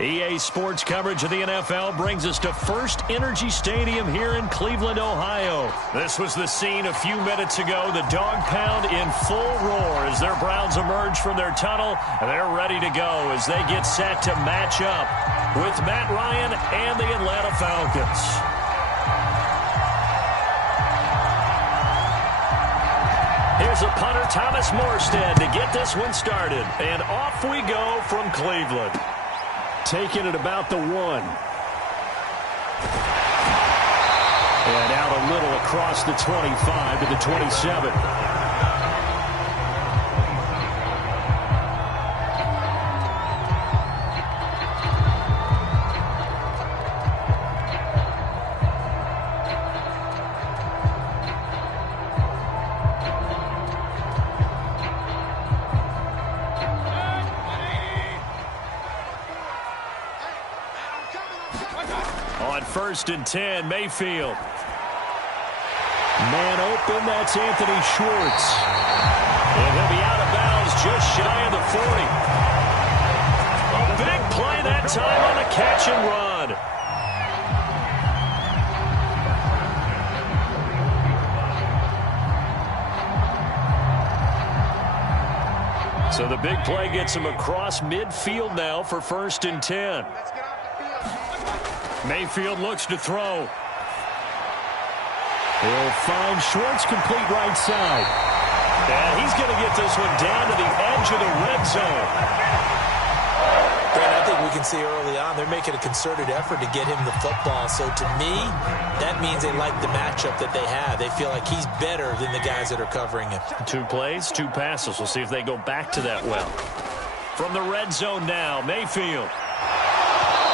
EA Sports coverage of the NFL brings us to First Energy Stadium here in Cleveland, Ohio. This was the scene a few minutes ago. The dog pound in full roar as their Browns emerge from their tunnel. They're ready to go as they get set to match up with Matt Ryan and the Atlanta Falcons. Here's a punter, Thomas Morstead, to get this one started. And off we go from Cleveland. Taking it about the 1. And out a little across the 25 to the 27. First and 10, Mayfield. Man open, that's Anthony Schwartz. And he'll be out of bounds just shy of the 40. A big play that time on the catch and run. So the big play gets him across midfield now for first and 10. Mayfield looks to throw. He'll find Schwartz complete right side. And he's going to get this one down to the edge of the red zone. Brad, I think we can see early on they're making a concerted effort to get him the football. So to me, that means they like the matchup that they have. They feel like he's better than the guys that are covering him. 2 plays, 2 passes. We'll see if they go back to that well. From the red zone now, Mayfield.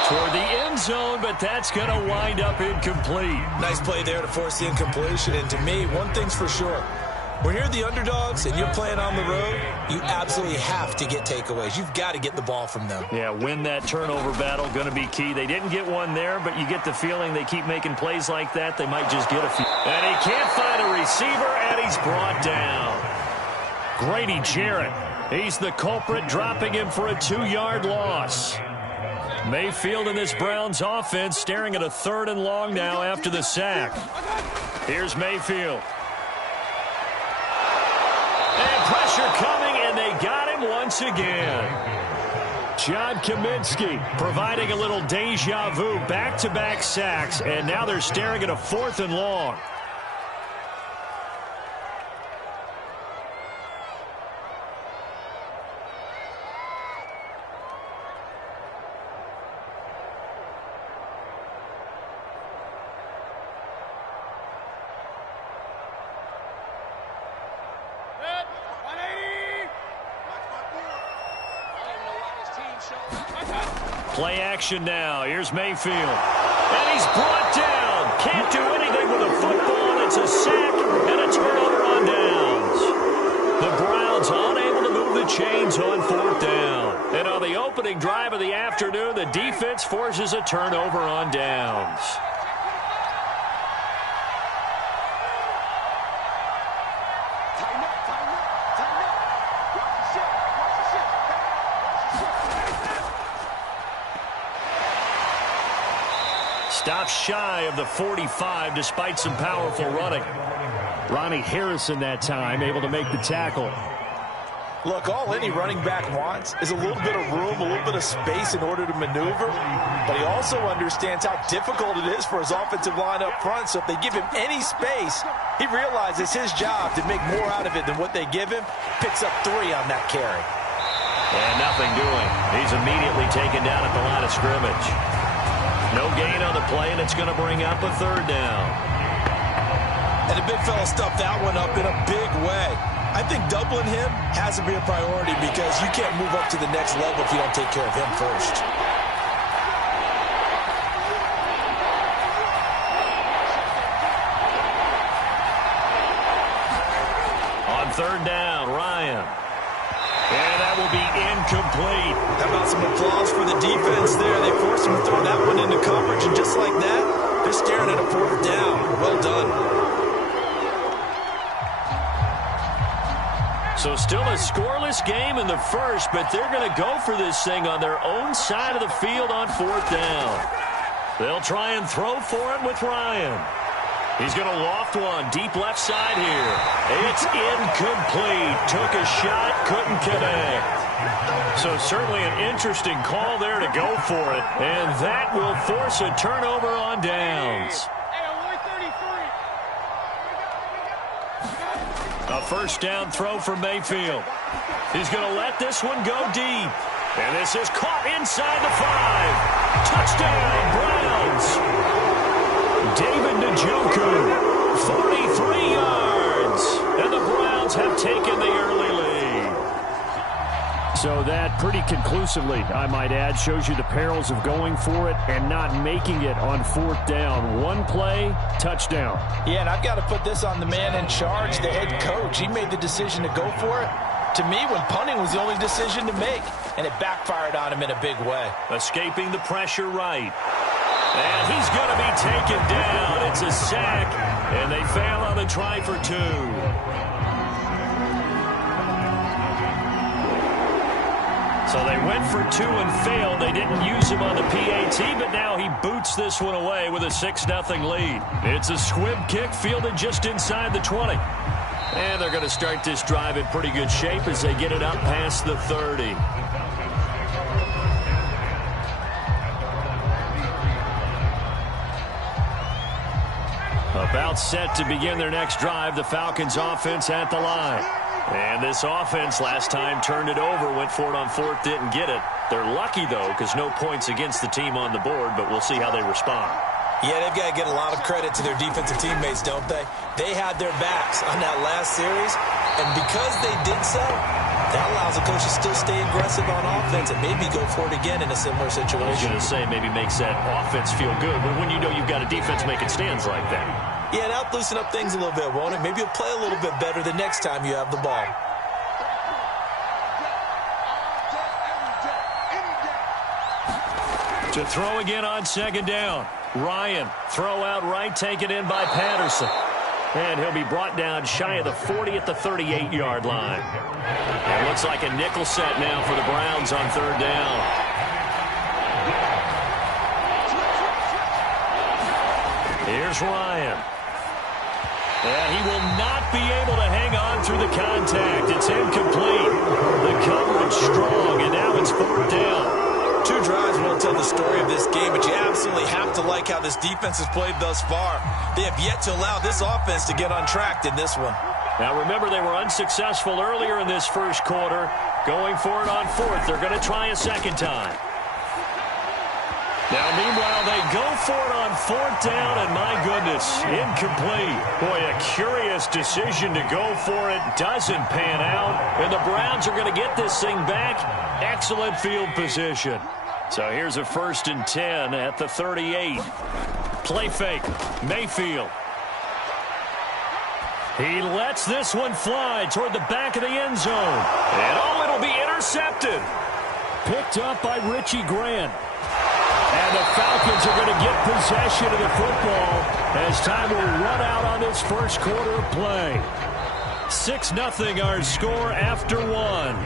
Toward the end zone, but that's going to wind up incomplete. Nice play there to force the incompletion. And to me, one thing's for sure. When you're the underdogs and you're playing on the road, you absolutely have to get takeaways. You've got to get the ball from them. Yeah, win that turnover battle, going to be key. They didn't get one there, but you get the feeling they keep making plays like that, they might just get a few. And he can't find a receiver, and he's brought down. Grady Jarrett, he's the culprit, dropping him for a 2-yard loss. Mayfield in this Browns offense staring at a 3rd and long now after the sack. Here's Mayfield. And pressure coming, and they got him once again. John Kaminsky providing a little deja vu, back-to-back sacks, and now they're staring at a 4th and long. Play action now. Here's Mayfield. And he's brought down. Can't do anything with a football. It's a sack and a turnover on downs. The Browns unable to move the chains on 4th down. And on the opening drive of the afternoon, the defense forces a turnover on downs. Stops shy of the 45 despite some powerful running. Ronnie Harrison that time able to make the tackle. Look, all any running back wants is a little bit of room, a little bit of space in order to maneuver. But he also understands how difficult it is for his offensive line up front. So if they give him any space, he realizes his job to make more out of it than what they give him. Picks up 3 on that carry. And nothing doing. He's immediately taken down at the line of scrimmage. No gain on the play, and it's going to bring up a 3rd down. And the big fella stuffed that one up in a big way. I think doubling him has to be a priority because you can't move up to the next level if you don't take care of him first. On 3rd down, Ryan. And that will be incomplete. How about some applause for the defense there? They forced him to throw that one into coverage, and just like that, they're staring at a 4th down. Well done. So still a scoreless game in the first, but they're going to go for this thing on their own side of the field on 4th down. They'll try and throw for it with Ryan. He's going to loft one deep left side here. It's incomplete. Took a shot, couldn't connect. So certainly an interesting call there to go for it, and that will force a turnover on downs. A first down throw for Mayfield. He's going to let this one go deep. And this is caught inside the 5. Touchdown, Browns. David Njoku, 43 yards. And the Browns have taken the early lead. So that pretty conclusively, I might add, shows you the perils of going for it and not making it on 4th down. One play, touchdown. Yeah, and I've got to put this on the man in charge, the head coach. He made the decision to go for it. To me, when punting was the only decision to make, and it backfired on him in a big way. Escaping the pressure right. And he's going to be taken down. It's a sack, and they fail on the try for 2. So they went for 2 and failed. They didn't use him on the PAT, but now he boots this one away with a 6-0 lead. It's a squib kick fielded just inside the 20. And they're going to start this drive in pretty good shape as they get it up past the 30. About set to begin their next drive, the Falcons offense at the line. And this offense last time turned it over, went for it on 4th, didn't get it. They're lucky, though, because no points against the team on the board, but we'll see how they respond. Yeah, they've got to get a lot of credit to their defensive teammates, don't they? They had their backs on that last series, and because they did so, that allows the coach to still stay aggressive on offense and maybe go for it again in a similar situation. I was going to say maybe makes that offense feel good, but when you know you've got a defense making stands like that. Yeah, that'll loosen up things a little bit, won't it? Maybe you'll play a little bit better the next time you have the ball. To throw again on 2nd down. Ryan, throw out right, taken in by Patterson. And he'll be brought down shy of the 40 at the 38-yard line. It looks like a nickel set now for the Browns on 3rd down. Here's Ryan. And he will not be able to hang on through the contact. It's incomplete. The coverage strong, and now it's 4th down. 2 drives won't tell the story of this game, but you absolutely have to like how this defense has played thus far. They have yet to allow this offense to get on track in this one. Now remember, they were unsuccessful earlier in this first quarter. Going for it on 4th. They're going to try a second time. Now, meanwhile, they go for it on 4th down, and my goodness, incomplete. Boy, a curious decision to go for it. Doesn't pan out, and the Browns are going to get this thing back. Excellent field position. So here's a 1st and 10 at the 38. Play fake. Mayfield. He lets this one fly toward the back of the end zone. And it'll be intercepted. Picked up by Richie Grant. And the Falcons are going to get possession of the football as time will run out on this first quarter of play. 6-0 our score after 1.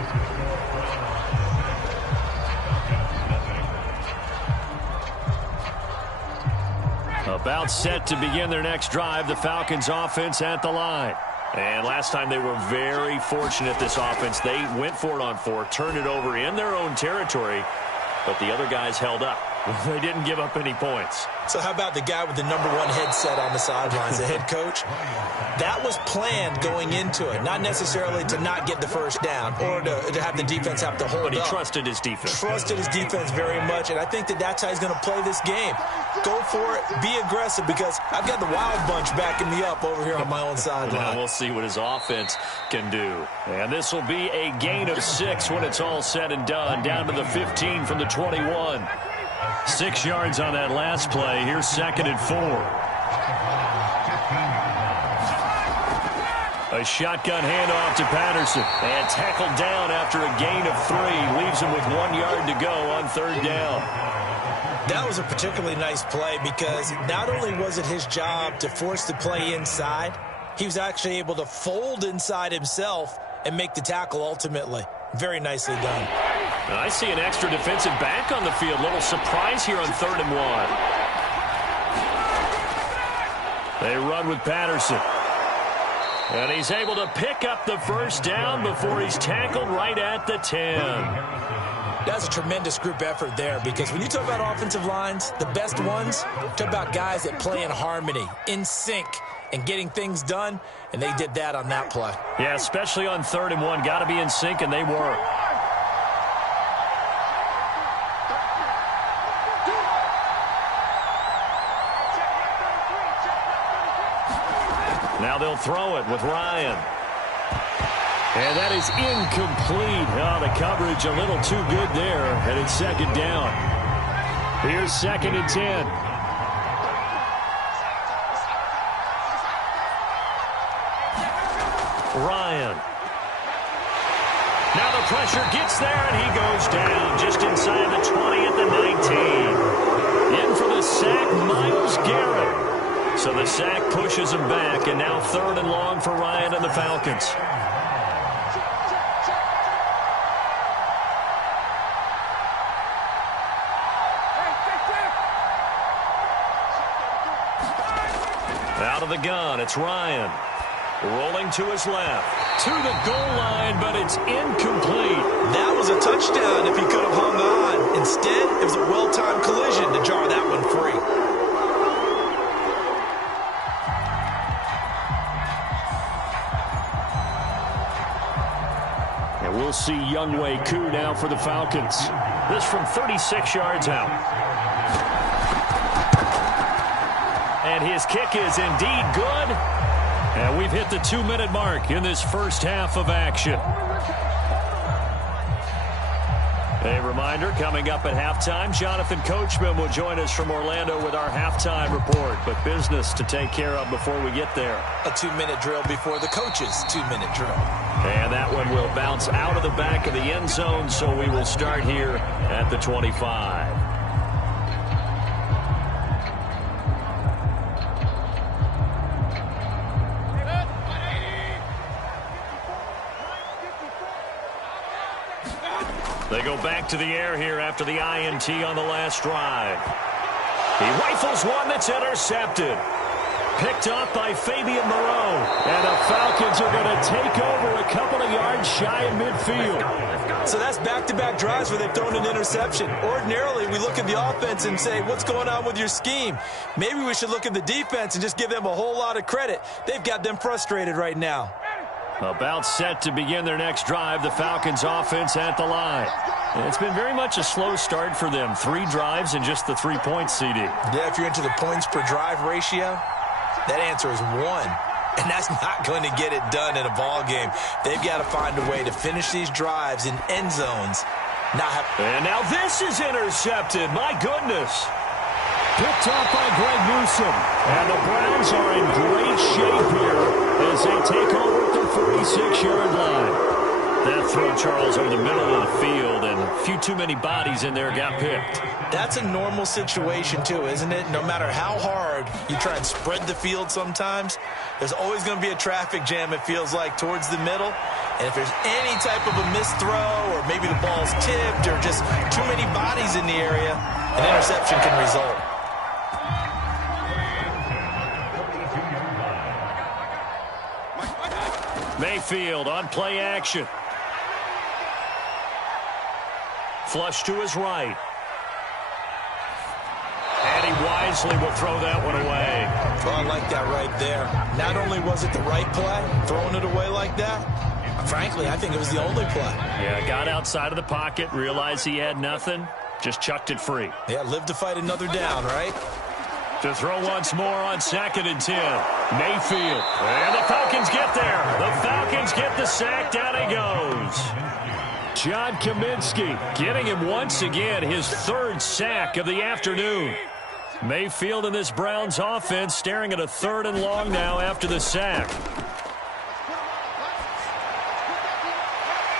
About set to begin their next drive, the Falcons offense at the line. And last time they were very fortunate, this offense. They went for it on 4, turned it over in their own territory, but the other guys held up. They didn't give up any points. So how about the guy with the #1 headset on the sidelines, the head coach? That was planned going into it, not necessarily to not get the first down or to have the defense have to hold up. But he trusted his defense. Trusted his defense very much, and I think that's how he's going to play this game. Go for it, be aggressive, because I've got the wild bunch backing me up over here on my own sideline. Now we'll see what his offense can do. And this will be a gain of 6 when it's all said and done, down to the 15 from the 21. 6 yards on that last play. Here's 2nd and 4. A shotgun handoff to Patterson. And tackled down after a gain of 3. Leaves him with 1 yard to go on 3rd down. That was a particularly nice play because not only was it his job to force the play inside, he was actually able to fold inside himself and make the tackle ultimately. Very nicely done. I see an extra defensive back on the field. Little surprise here on 3rd and 1. They run with Patterson. And he's able to pick up the first down before he's tackled right at the 10. That's a tremendous group effort there, because when you talk about offensive lines, the best ones, talk about guys that play in harmony, in sync, and getting things done, and they did that on that play. Yeah, especially on 3rd and 1. Got to be in sync, and they were. Now they'll throw it with Ryan. And that is incomplete. Oh, the coverage a little too good there, and it's 2nd down. Here's 2nd and 10. Ryan. Now the pressure gets there, and he goes down just inside the 20 at the 19. In for the sack, Myles Garrett. So the sack pushes him back, and now 3rd and long for Ryan and the Falcons. Out of the gun, it's Ryan. Rolling to his left. To the goal line, but it's incomplete. That was a touchdown if he could have hung on. Instead, it was a well-timed collision to jar that one free. And we'll see Younghoe Koo now for the Falcons. This from 36 yards out. And his kick is indeed good. And we've hit the 2-minute mark in this first half of action. A reminder, coming up at halftime, Jonathan Coachman will join us from Orlando with our halftime report. But business to take care of before we get there. A 2-minute drill before the coach's 2-minute drill. And that one will bounce out of the back of the end zone, so we will start here at the 25. They go back to the air here after the INT on the last drive. He rifles one that's intercepted. Picked off by Fabian Moreau. And the Falcons are going to take over a couple of yards shy of midfield. So that's back-to-back drives where they've thrown an interception. Ordinarily, we look at the offense and say, what's going on with your scheme? Maybe we should look at the defense and just give them a whole lot of credit. They've got them frustrated right now. About set to begin their next drive, the Falcons offense at the line. And it's been very much a slow start for them. 3 drives and just the 3 points, CD. Yeah, if you're into the points per drive ratio, that answer is 1. And that's not going to get it done in a ball game. They've got to find a way to finish these drives in end zones. And now this is intercepted. My goodness. Picked off by Greg Newsome. And the Browns are in great shape here as they take over at the 46-yard line. That throw, Charles, over the middle of the field, and a few too many bodies in there got picked. That's a normal situation, too, isn't it? No matter how hard you try and spread the field sometimes, there's always going to be a traffic jam, it feels like, towards the middle. And if there's any type of a missed throw, or maybe the ball's tipped, or just too many bodies in the area, an interception can result. Mayfield on play action. Flush to his right. And he wisely will throw that one away. Well, I like that right there. Not only was it the right play, throwing it away like that, frankly, I think it was the only play. Yeah, got outside of the pocket, realized he had nothing, just chucked it free. Yeah, live to fight another down, right? To throw once more on 2nd and 10. Mayfield. And the Falcons get there. The Falcons get the sack. Down he goes. John Kaminsky getting him once again his 3rd sack of the afternoon. Mayfield and this Browns offense staring at a 3rd and long now after the sack.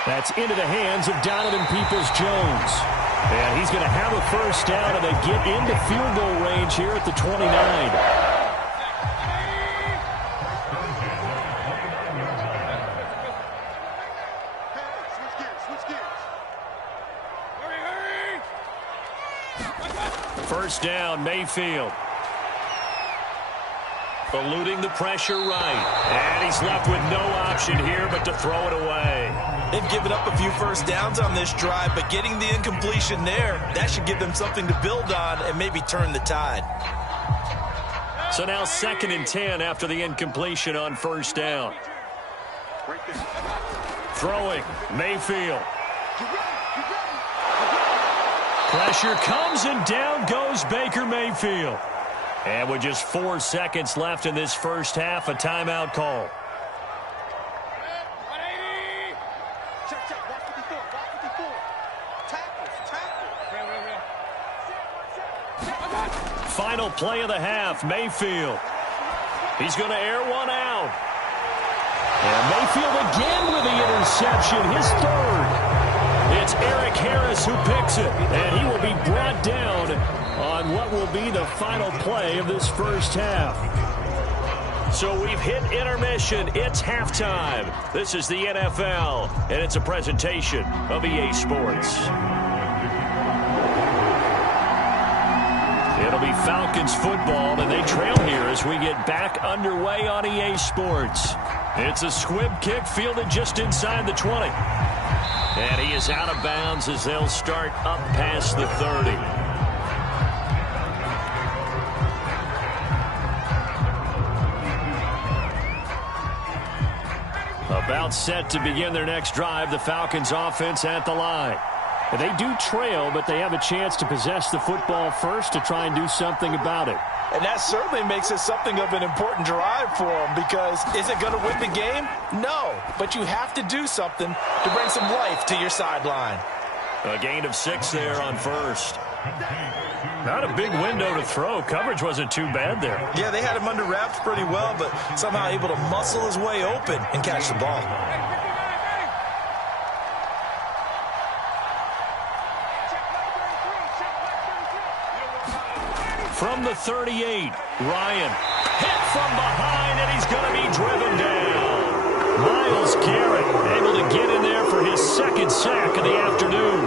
That's into the hands of Donovan Peoples-Jones. And he's going to have a first down, and they get into field goal range here at the 29. First down, Mayfield. Eluding the pressure right. And he's left with no option here but to throw it away. They've given up a few first downs on this drive, but getting the incompletion there, that should give them something to build on and maybe turn the tide. So now 2nd and 10 after the incompletion on first down. Throwing, Mayfield. Pressure comes and down goes Baker Mayfield. And with just 4 seconds left in this first half, a timeout call. Final play of the half, Mayfield. He's going to air one out. And Mayfield again with the interception, his 3rd. It's Eric Harris who picks it, and he will be brought down on what will be the final play of this first half. So we've hit intermission. It's halftime. This is the NFL, and it's a presentation of EA Sports. It'll be Falcons football, and they trail here as we get back underway on EA Sports. It's a squib kick fielded just inside the 20. And he is out of bounds as they'll start up past the 30. About set to begin their next drive, the Falcons offense at the line. They do trail, but they have a chance to possess the football first to try and do something about it. And that certainly makes it something of an important drive for them, because is it going to win the game? No, but you have to do something to bring some life to your sideline. A gain of 6 there on first. Not a big window to throw. Coverage wasn't too bad there. Yeah, they had him under wraps pretty well, but somehow able to muscle his way open and catch the ball. From the 38, Ryan hit from behind, and he's going to be driven down. Myles Garrett able to get in there for his 2nd sack of the afternoon.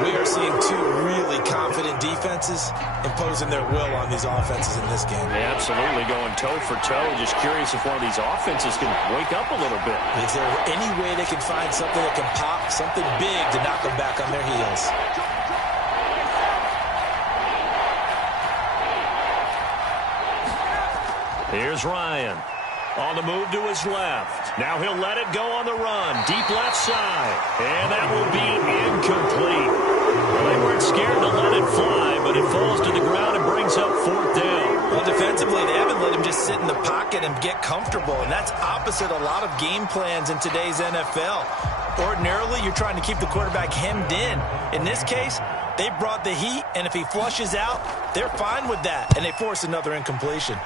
We are seeing 2 really confident defenses imposing their will on these offenses in this game. Yeah, absolutely, going toe for toe. Just curious if one of these offenses can wake up a little bit. Is there any way they can find something that can pop, something big to knock them back on their heels? Here's Ryan on the move to his left. Now he'll let it go on the run. Deep left side. And that will be incomplete. Well, they weren't scared to let it fly, but it falls to the ground and brings up 4th down. Well, defensively, they haven't let him just sit in the pocket and get comfortable, and that's opposite a lot of game plans in today's NFL. Ordinarily, you're trying to keep the quarterback hemmed in. In this case, they brought the heat, and if he flushes out, they're fine with that, and they force another incompletion.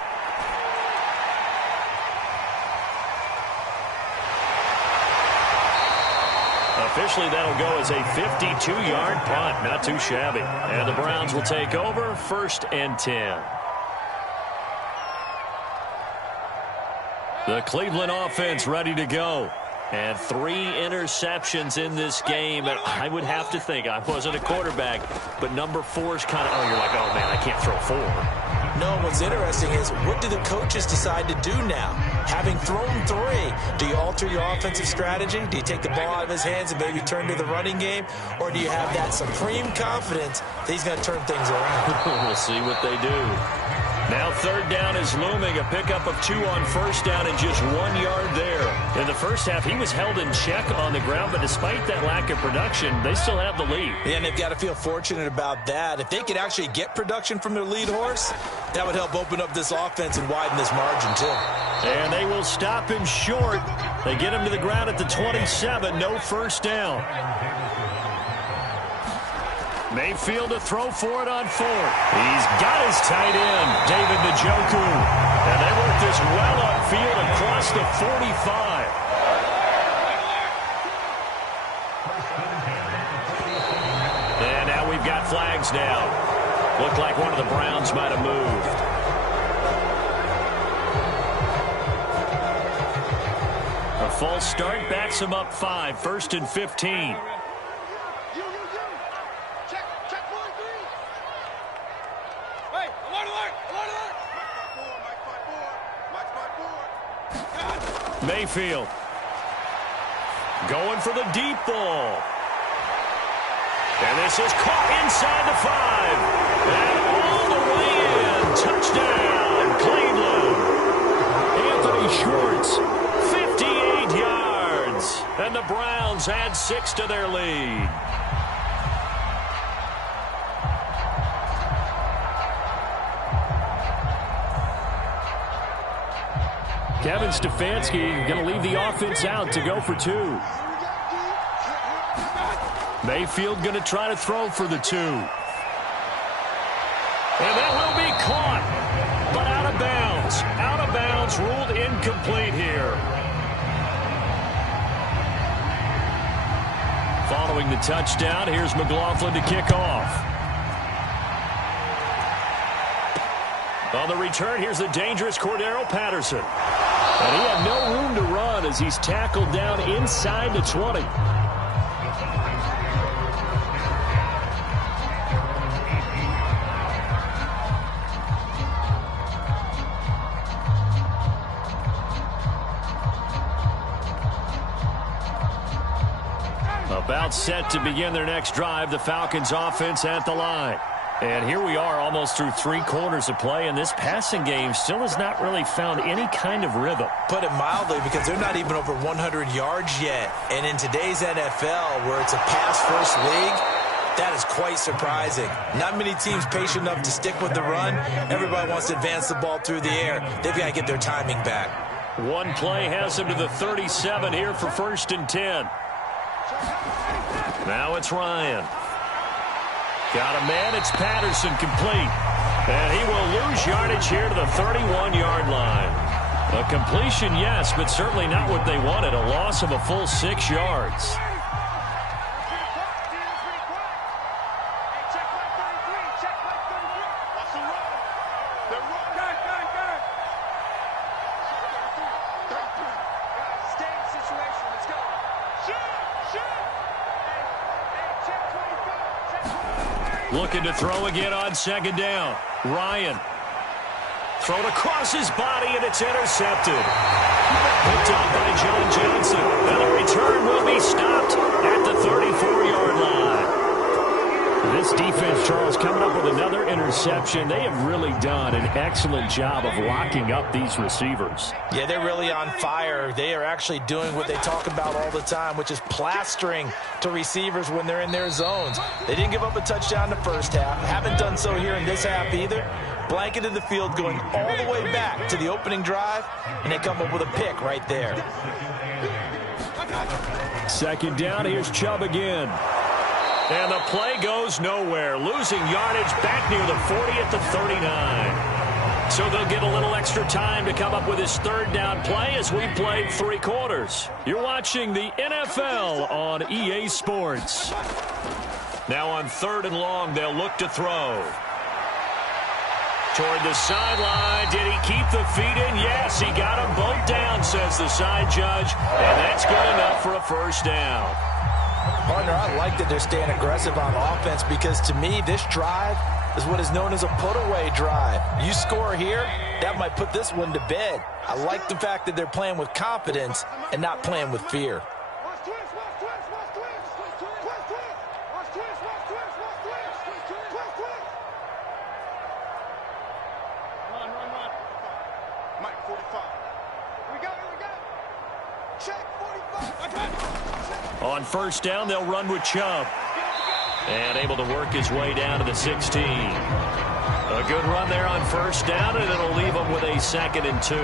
Officially, that'll go as a 52-yard punt. Not too shabby. And the Browns will take over 1st and 10. The Cleveland offense ready to go. And 3 interceptions in this game. And I would have to think, I wasn't a quarterback, but number 4's kind of, oh, you're like, oh, man, I can't throw 4. No, what's interesting is, what do the coaches decide to do now? Having thrown 3, do you alter your offensive strategy? Do you take the ball out of his hands and maybe turn to the running game? Or do you have that supreme confidence that he's going to turn things around? We'll see what they do. Now 3rd down is looming. A pickup of 2 on first down and just 1 yard there. In the first half, he was held in check on the ground, but despite that lack of production, they still have the lead. Yeah, and they've got to feel fortunate about that. If they could actually get production from their lead horse, that would help open up this offense and widen this margin, too. And they will stop him short. They get him to the ground at the 27. No first down. Mayfield to throw for it on 4th. He's got his tight end, David Njoku. And they work this well upfield across the 45. And now we've got flags down. Looked like one of the Browns might have moved. A false start backs him up 5, 1st and 15. Mayfield going for the deep ball. And this is caught inside the 5. And all the way in. Touchdown, Cleveland. Anthony Schwartz, 58 yards. And the Browns add 6 to their lead. Kevin Stefanski going to leave the offense out to go for 2. Mayfield going to try to throw for the 2. And that will be caught, but out of bounds. Out of bounds, ruled incomplete here. Following the touchdown, here's McLaughlin to kick off. On the return, here's the dangerous Cordero Patterson. And he had no room to run as he's tackled down inside the 20. About set to begin their next drive, the Falcons offense at the line. And here we are almost through 3 quarters of play, and this passing game still has not really found any kind of rhythm. Put it mildly, because they're not even over 100 yards yet. And in today's NFL, where it's a pass-first league, that is quite surprising. Not many teams patient enough to stick with the run. Everybody wants to advance the ball through the air. They've got to get their timing back. One play has them to the 37 here for 1st and 10. Now it's Ryan. Got a man, it's Patterson, complete. And he will lose yardage here to the 31-yard line. A completion, yes, but certainly not what they wanted. A loss of a full 6 yards. Looking to throw again on 2nd down. Ryan. Thrown across his body, and it's intercepted. Picked up by John Johnson. And the return will be stopped at the 34-yard line. This defense, Charles, coming up with another interception. They have really done an excellent job of locking up these receivers. Yeah, they're really on fire. They are actually doing what they talk about all the time, which is plastering to receivers when they're in their zones. They didn't give up a touchdown in the first half. Haven't done so here in this half either. Blanketed the field going all the way back to the opening drive, and they come up with a pick right there. 2nd down, here's Chubb again. And the play goes nowhere. Losing yardage back near the 40 at the 39. So they'll get a little extra time to come up with his 3rd down play as we played 3 quarters. You're watching the NFL on EA Sports. Now on 3rd and long, they'll look to throw. Toward the sideline. Did he keep the feet in? Yes, he got them both down, says the side judge. And that's good enough for a 1st down. Partner, I like that they're staying aggressive on offense, because to me, this drive is what is known as a put-away drive. You score here, that might put this one to bed. I like the fact that they're playing with confidence and not playing with fear. On 1st down, they'll run with Chubb. And able to work his way down to the 16. A good run there on 1st down, and it'll leave him with a 2nd and 2.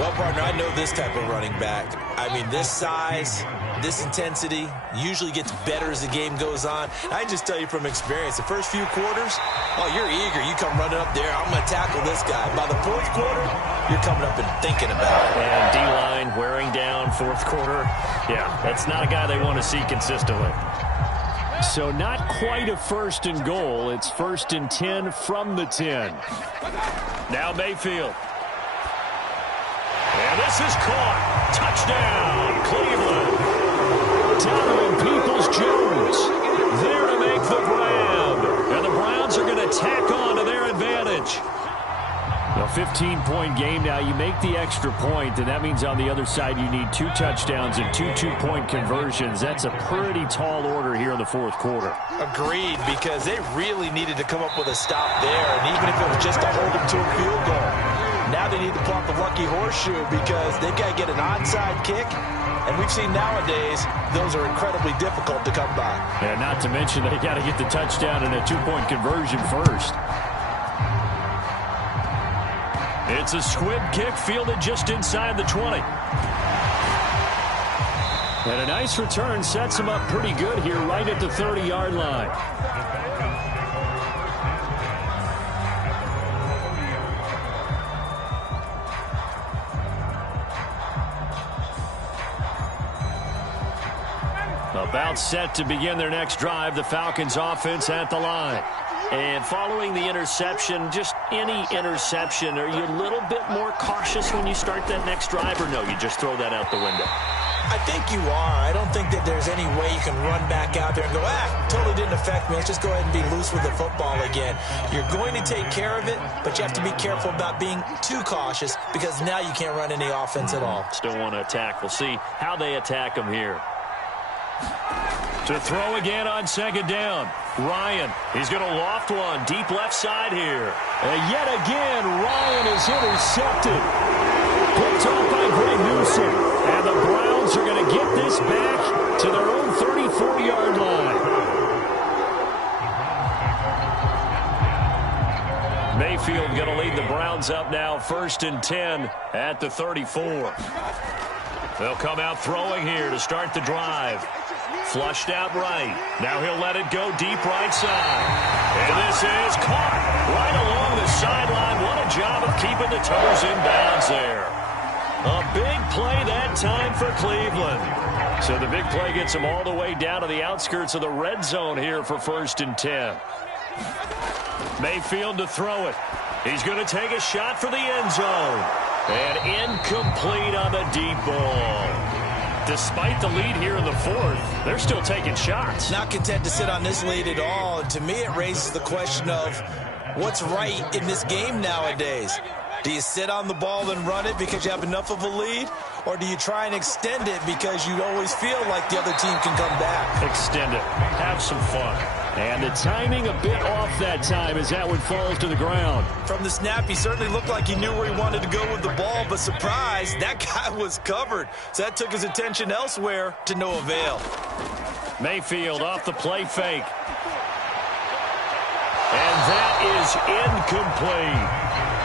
Well, partner, I know this type of running back. I mean, this size, this intensity usually gets better as the game goes on. I can just tell you from experience, the first few quarters, oh, you're eager. You come running up there, I'm going to tackle this guy. By the 4th quarter, you're coming up and thinking about it. And D-line wearing down 4th quarter. Yeah, that's not a guy they want to see consistently. So not quite a 1st and goal. It's 1st and 10 from the 10. Now Mayfield. And this is caught. Touchdown, Cleveland. Donovan Peoples-Jones there to make the grab. And the Browns are going to tack on to their advantage. The 15-point game now. You make the extra point, and that means on the other side you need 2 touchdowns and 2 two-point conversions. That's a pretty tall order here in the fourth quarter. Agreed, because they really needed to come up with a stop there, and even if it was just to hold them to a field goal. Now they need to pull out the lucky horseshoe because they've got to get an onside kick, and we've seen nowadays those are incredibly difficult to come by. Yeah, not to mention they got to get the touchdown and a 2-point conversion first. It's a squib kick fielded just inside the 20. And a nice return sets him up pretty good here right at the 30-yard line. About set to begin their next drive, the Falcons offense at the line. And following the interception, just any interception, are you a little bit more cautious when you start that next drive, or no, you just throw that out the window? I think you are. I don't think that there's any way you can run back out there and go, totally didn't affect me. Let's just go ahead and be loose with the football again. You're going to take care of it, but you have to be careful about being too cautious because now you can't run any offense at all. Still want to attack. We'll see how they attack them here. To throw again on second down. Ryan, he's going to loft one deep left side here. And yet again, Ryan is intercepted. Picked off by Greg Newsom. And the Browns are going to get this back to their own 34-yard line. Mayfield going to lead the Browns up now, 1st and 10 at the 34. They'll come out throwing here to start the drive. Flushed out right. Now he'll let it go deep right side. And this is caught right along the sideline. What a job of keeping the toes in bounds there. A big play that time for Cleveland. So the big play gets them all the way down to the outskirts of the red zone here for 1st and 10. Mayfield to throw it. He's going to take a shot for the end zone. And incomplete on the deep ball. Despite the lead here in the 4th, they're still taking shots. Not content to sit on this lead at all. And to me, it raises the question of what's right in this game nowadays. Do you sit on the ball and run it because you have enough of a lead? Or do you try and extend it because you always feel like the other team can come back? Extend it. Have some fun. And the timing a bit off that time as that one falls to the ground. From the snap, he certainly looked like he knew where he wanted to go with the ball, but surprise, that guy was covered. So that took his attention elsewhere to no avail. Mayfield off the play fake. And that is incomplete.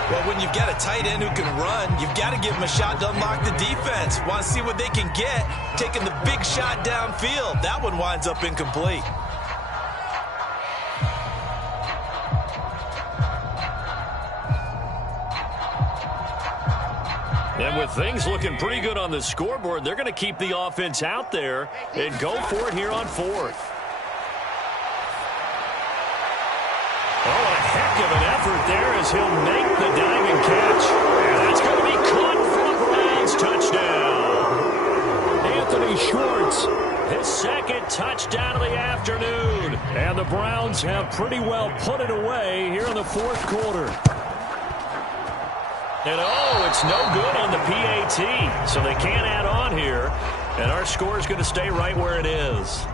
Well, when you've got a tight end who can run, you've got to give him a shot to unlock the defense. Want to see what they can get, taking the big shot downfield. That one winds up incomplete. And with things looking pretty good on the scoreboard, they're going to keep the offense out there and go for it here on 4th. Oh, a heck of an effort there as he'll make the diving catch. And that's going to be caught for the Browns. Touchdown. Anthony Schwartz, his 2nd touchdown of the afternoon. And the Browns have pretty well put it away here in the 4th quarter. And oh, it's no good on the PAT, so they can't add on here. And our score is going to stay right where it is.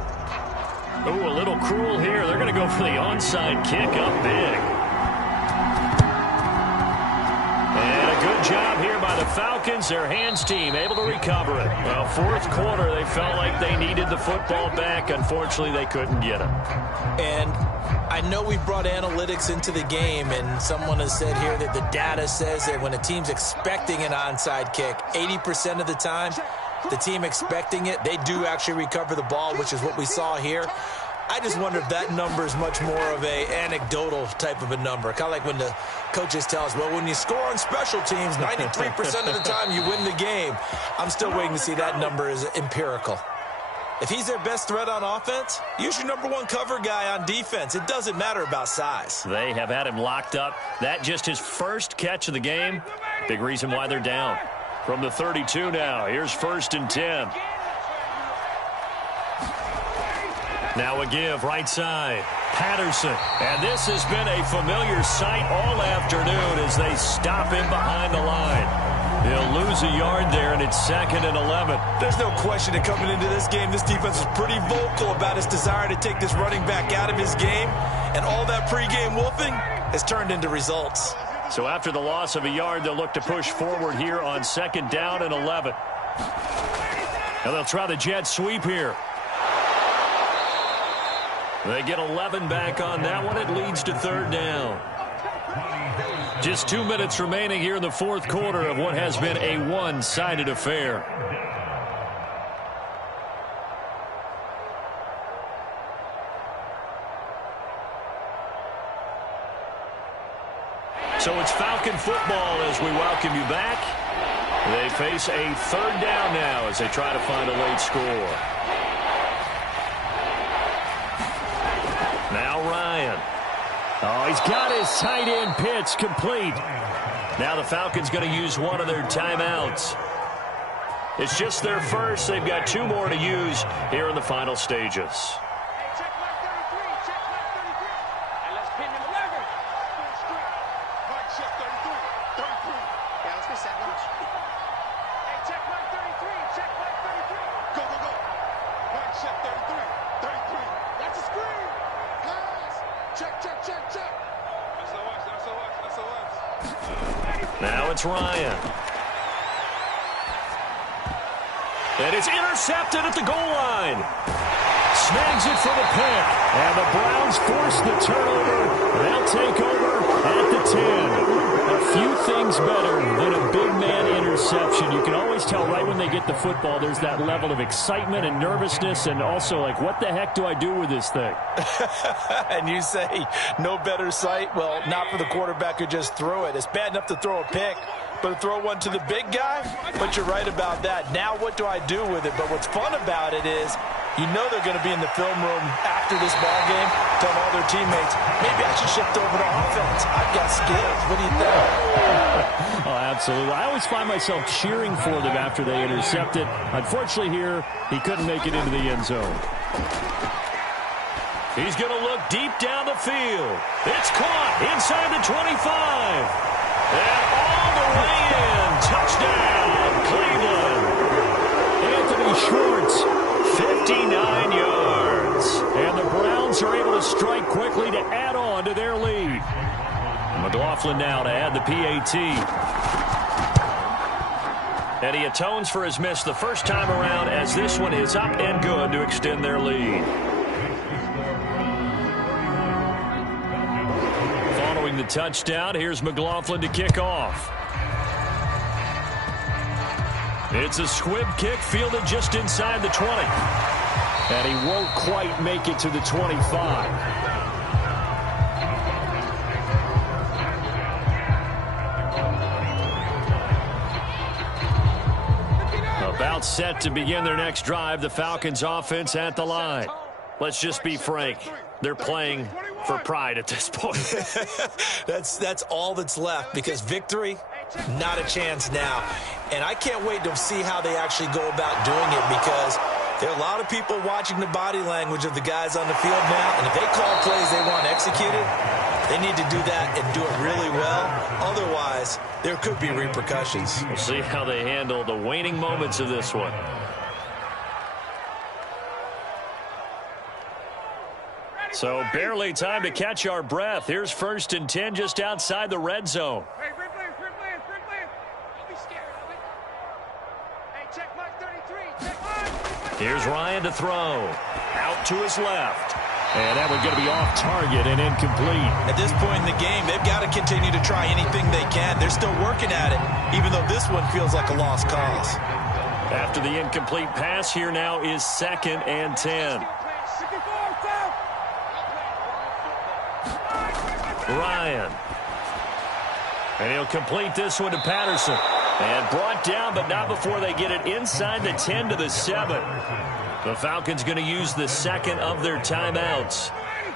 Ooh, a little cruel here. They're going to go for the onside kick up big. And a good job here by the Falcons. Their hands team able to recover it. Well, 4th quarter, they felt like they needed the football back. Unfortunately, they couldn't get it. And I know we brought analytics into the game, and someone has said here that the data says that when a team's expecting an onside kick, 80% of the time, the team expecting it, they do actually recover the ball, which is what we saw here. I just wonder if that number is much more of a anecdotal type of a number. Kind of like when the coaches tell us, well, when you score on special teams, 93% of the time you win the game. I'm still waiting to see that number is empirical. If he's their best threat on offense, use your #1 cover guy on defense. It doesn't matter about size. They have had him locked up. That just his first catch of the game. Big reason why they're down. From the 32 now, here's 1st and 10. Now a give, right side. Patterson. And this has been a familiar sight all afternoon as they stop him behind the line. He'll lose a yard there, and it's 2nd and 11. There's no question that coming into this game, this defense is pretty vocal about its desire to take this running back out of his game. And all that pregame wolfing has turned into results. So after the loss of a yard, they'll look to push forward here on 2nd down and 11. And they'll try the jet sweep here. They get 11 back on that one. It leads to 3rd down. Just 2 minutes remaining here in the 4th quarter of what has been a one-sided affair. So it's Falcon football as we welcome you back. They face a 3rd down now as they try to find a late score. Now Ryan. Oh, he's got his tight end pitch complete. Now the Falcons going to use one of their timeouts. It's just their first. They've got 2 more to use here in the final stages. Now it's Ryan. And it's intercepted at the goal line. Snags it for the pick. And the Browns force the turnover. They'll take over at the 10. A few things better than a big man interception. You can always tell right when they get the football, there's that level of excitement and nervousness and also like, what the heck do I do with this thing? And you say no better sight? Well, not for the quarterback who just threw it. It's bad enough to throw a pick, but to throw one to the big guy? But you're right about that. Now what do I do with it? But what's fun about it is you know they're going to be in the film room after this ball game, telling all their teammates, maybe I should shift over to offense. I've got skills. What do you think? Oh, absolutely. I always find myself cheering for them after they intercept it. Unfortunately here, he couldn't make it into the end zone. He's going to look deep down the field. It's caught inside the 25. And all the way in. Touchdown, Cleveland. Anthony Schwartz, 59 yards. And the Browns are able to strike quickly to add on to their lead. McLaughlin now to add the PAT. And he atones for his miss the first time around as this one is up and good to extend their lead. Following the touchdown, here's McLaughlin to kick off. It's a squib kick fielded just inside the 20. And he won't quite make it to the 25. About set to begin their next drive, the Falcons offense at the line. Let's just be frank. They're playing for pride at this point. That's all that's left because victory, not a chance now. And I can't wait to see how they actually go about doing it because there are a lot of people watching the body language of the guys on the field now. And if they call plays they want executed, they need to do that and do it really well. Otherwise, there could be repercussions. We'll see how they handle the waning moments of this one. So barely time to catch our breath. Here's 1st and 10 just outside the red zone. Here's Ryan to throw. Out to his left. And that one's going to be off target and incomplete. At this point in the game, they've got to continue to try anything they can. They're still working at it, even though this one feels like a lost cause. After the incomplete pass, here now is 2nd and 10. Ryan. And he'll complete this one to Patterson. And brought down, but not before they get it inside the 10 to the 7. The Falcons going to use the 2nd of their timeouts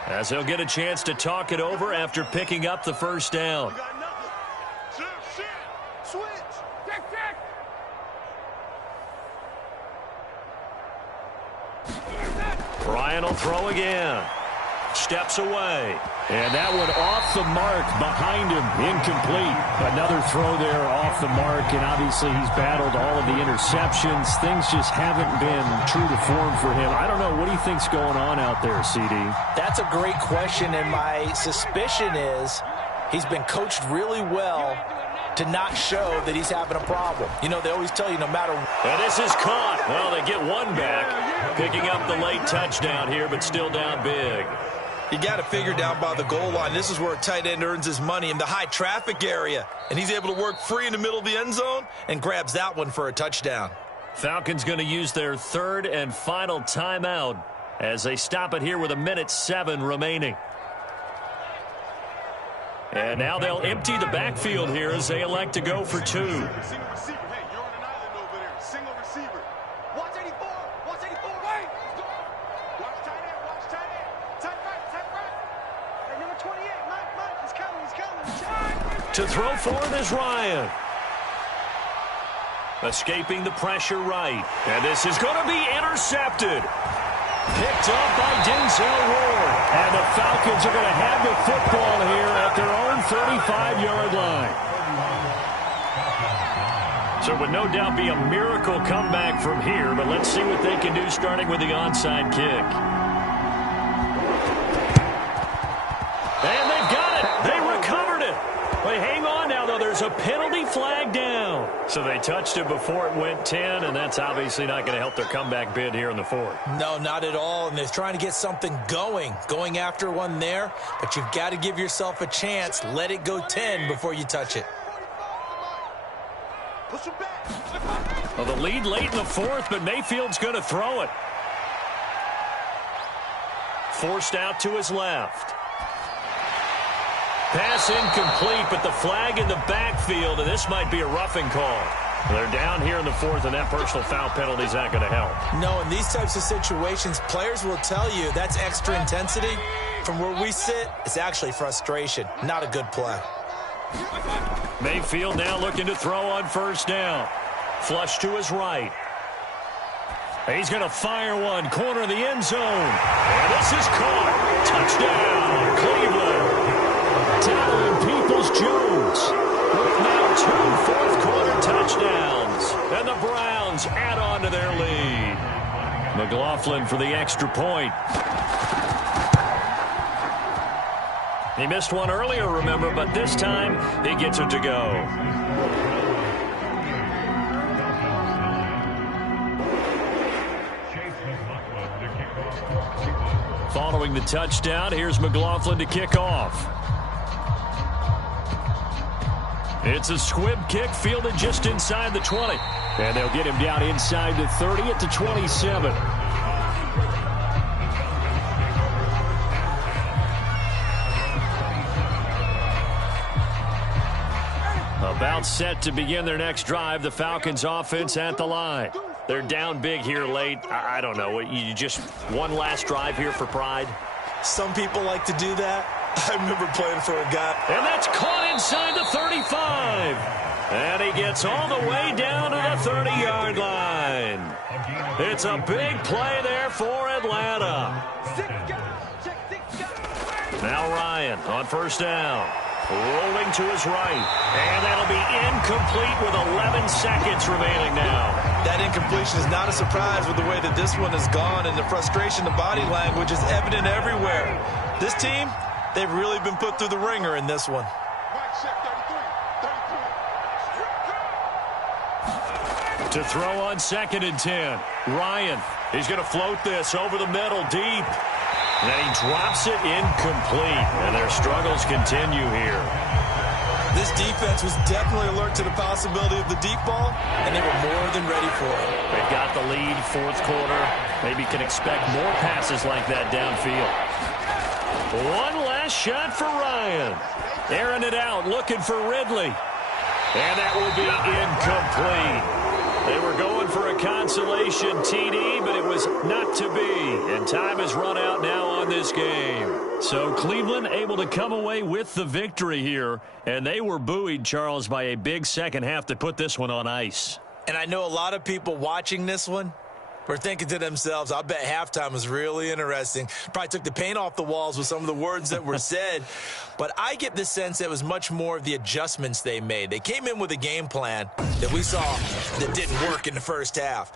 as they'll get a chance to talk it over after picking up the first down. Ryan Ryan will throw again. Steps away. And that one off the mark behind him. Incomplete. Another throw there off the mark, and obviously he's battled all of the interceptions. Things just haven't been true to form for him. I don't know. What do you think's going on out there, CD? That's a great question, and my suspicion is he's been coached really well to not show that he's having a problem. You know, they always tell you no matter. And this is caught. Well, they get one back. Picking up the late touchdown here, but still down big. You got to figure down by the goal line. This is where a tight end earns his money, in the high traffic area. And he's able to work free in the middle of the end zone and grabs that one for a touchdown. Falcons going to use their third and final timeout as they stop it here with 1:07 remaining. And now they'll empty the backfield here as they elect to go for two. To throw for it is Ryan. Escaping the pressure right. And this is going to be intercepted. Picked up by Denzel Ward. And the Falcons are going to have the football here at their own 35-yard line. So it would no doubt be a miracle comeback from here, but let's see what they can do starting with the onside kick. And they've got it. They recovered it. Wait, hang on now, though. There's a penalty flag down. So they touched it before it went 10, and that's obviously not going to help their comeback bid here in the fourth. No, not at all, and they're trying to get something going after one there, but you've got to give yourself a chance. Let it go 10 before you touch it. Well, the lead late in the fourth, but Mayfield's going to throw it. Forced out to his left. Pass incomplete, but the flag in the backfield, and this might be a roughing call. They're down here in the fourth, and that personal foul penalty is not going to help. No, in these types of situations, players will tell you that's extra intensity. From where we sit, it's actually frustration. Not a good play. Mayfield now looking to throw on first down. Flush to his right. He's going to fire one, corner of the end zone. And this is caught. Touchdown, Cleveland. Talon Peoples-Jones with now 2 fourth-quarter touchdowns. And the Browns add on to their lead. McLaughlin for the extra point. He missed one earlier, remember, but this time he gets it to go. Following the touchdown, here's McLaughlin to kick off. It's a squib kick fielded just inside the 20. And they'll get him down inside the 30 at the 27. About set to begin their next drive. The Falcons offense at the line. They're down big here late. I don't know. You just one last drive here for pride? Some people like to do that. I remember playing for a guy. And that's caught inside the 35. And he gets all the way down to the 30-yard line. It's a big play there for Atlanta. Now Ryan on first down. Rolling to his right. And that'll be incomplete with 11 seconds remaining now. That incompletion is not a surprise with the way that this one has gone, and the frustration, the body language is evident everywhere. This team, they've really been put through the ringer in this one. To throw on 2nd and 10. Ryan, he's going to float this over the middle deep. And then he drops it incomplete. And their struggles continue here. This defense was definitely alert to the possibility of the deep ball, and they were more than ready for it. They've got the lead, fourth quarter. Maybe can expect more passes like that downfield. One last shot for Ryan. Airing it out, looking for Ridley. And that will be incomplete. They were going for a consolation TD, but it was not to be. And time has run out now on this game. So Cleveland able to come away with the victory here. And they were buoyed, Charles, by a big second half to put this one on ice. And I know a lot of people watching this one, were thinking to themselves, I bet halftime was really interesting. Probably took the paint off the walls with some of the words that were said. But I get the sense that it was much more of the adjustments they made. They came in with a game plan that we saw that didn't work in the first half.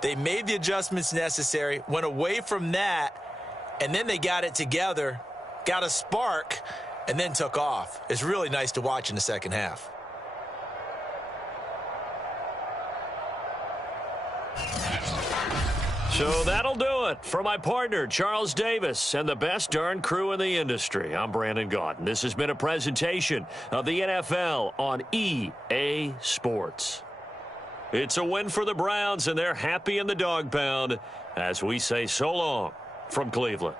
They made the adjustments necessary, went away from that, and then they got it together, got a spark, and then took off. It's really nice to watch in the second half. So that'll do it. For my partner, Charles Davis, and the best darn crew in the industry, I'm Brandon Gaudin. This has been a presentation of the NFL on EA Sports. It's a win for the Browns, and they're happy in the dog pound as we say so long from Cleveland.